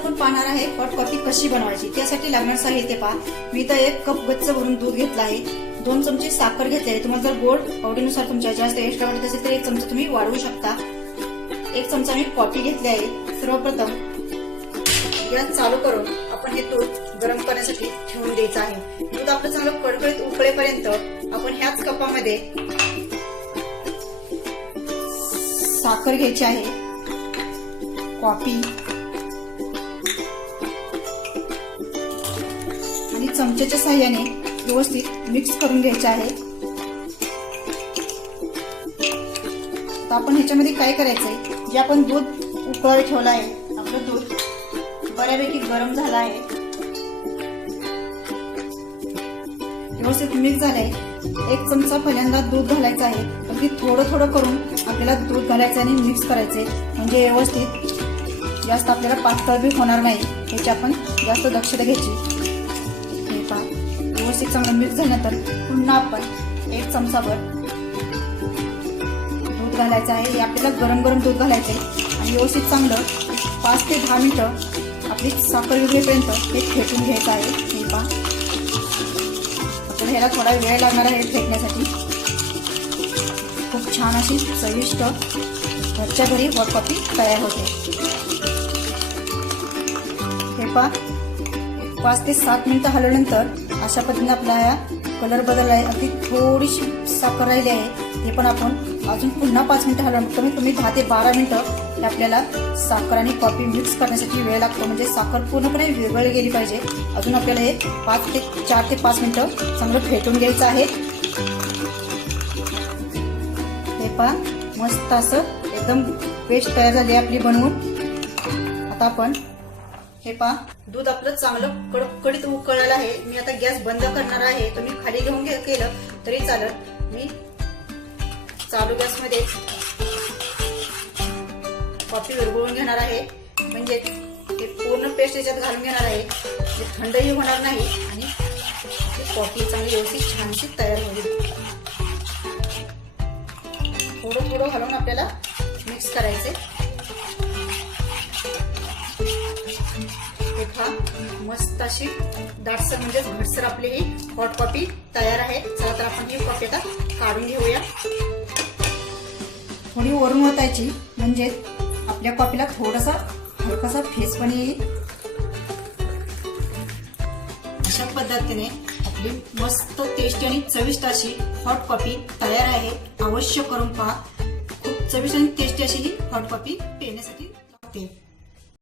आपण पाहणार आहे हॉट कॉफी कशी बनवायची। त्यासाठी लागणार साहित्य पहा। मी इथं 1 कप गच्च भरून दूध घेतलं आहे, 2 चमचे साखर घेतली आहे। तुम्हाला जर गोड आवडीनुसार तुमच्या जास्त एक्स्ट्रा वाटत असेल तर 1 चमचा तुम्ही वाढवू शकता। 1 चमचा मी कॉफी घेतली आहे। सर्वप्रथम गॅस चालू करून आपण हे दूध गरम करण्यासाठी ठेवून द्यायचं आहे। दूध आपलं चांगलं कडकडीत उकळेपर्यंत आपण ह्याच कपामध्ये साखर घ्यायची आहे, कॉफी आणि चमच्याच्या साहाय्याने व्यवस्थित मिक्स करून घ्यायचे आहे। तर आपण ह्याच्यामध्ये काय करायचंय, जे आपण दूध उकळायला ठेवलं आहे, आपलं दूध बऱ्यापैकी गरम झालं आहे, व्यवस्थित मिक्स झालंय। 1 चमचा पहिल्यांदा दूध घालायचं आहे, अगदी थोडं थोडं करून आपल्याला दूध घालायचं आणि मिक्स करायचंय, म्हणजे व्यवस्थित जास्त आपल्याला पातळ बी होणार नाही, याची आपण जास्त दक्षता घ्यायची। हे पहा, व्यवस्थित चांगलं मिक्स झाल्यानंतर पुन्हा आपण 1 चमचाभर दूध घालायचं आहे। हे आपल्याला गरम गरम दूध घालायचंय आणि व्यवस्थित चांगलं 5 ते 10 मिनिटं आपली साखर विरघळेपर्यंत हे फेटून घ्यायचं आहे। हे पहा, आपल्याला ह्याला थोडा वेळ लागणार आहे फेटण्यासाठी। खूप छान अशी चविष्ट घरच्या घरी हॉट कॉफी तयार होते। हे पहा, 5 ते 7 मिनिटं हलवल्यानंतर अशा पद्धतीने आपला हा कलर बदलला आहे। अगदी थोडीशी साखर राहिली आहे, ते पण आपण अजून पुन्हा 5 मिनिटं हलवून कमीत कमी 10 ते 12 मिनिटं आपल्याला साखर आणि कॉफी मिक्स करण्यासाठी वेळ लागतो, म्हणजे साखर पूर्णपणे विरघळली गेली पाहिजे। अजून आपल्याला हे 4 ते 5 मिनिटं चांगलं फेटून घ्यायचं आहे। हे पहा, मस्त असं एकदम पेस्ट तयार झाली आपली बनवून। आता आपण हे पहा, दूध आपलं चांगलं कडकडीत उकळलेलं आहे। मी आता गॅस बंद करणार आहे, तुम्ही खाली घेऊन केलं तरी चालेल। मी चालू गॅसमध्ये कॉफी विरघळून घेणार आहे, म्हणजे हे पूर्ण पेस्ट याच्यात घालून घेणार आहे, ते थंडही होणार नाही आणि कॉफी चांगली व्यवस्थित छानशी तयार होईल। थोडं थोडं घालून आपल्याला मिक्स करायचे। हे पहा, मस्त अशी दाटसर म्हणजे घटसर आपली ही हॉट कॉफी तयार आहे। चला तर आपण ही कॉफी आता काढून घेऊया। थोडी वरून ओतायची, म्हणजे आपल्या कॉफीला थोडासा हलकासा फेसपण येईल। अशा पद्धतीने आपली मस्त टेस्टी आणि चविष्ट अशी हॉट कॉफी तयार आहे। अवश्य करून पहा, खूप चविष्ट आणि टेस्टी अशी ही हॉट कॉफी पिण्यासाठी लागते।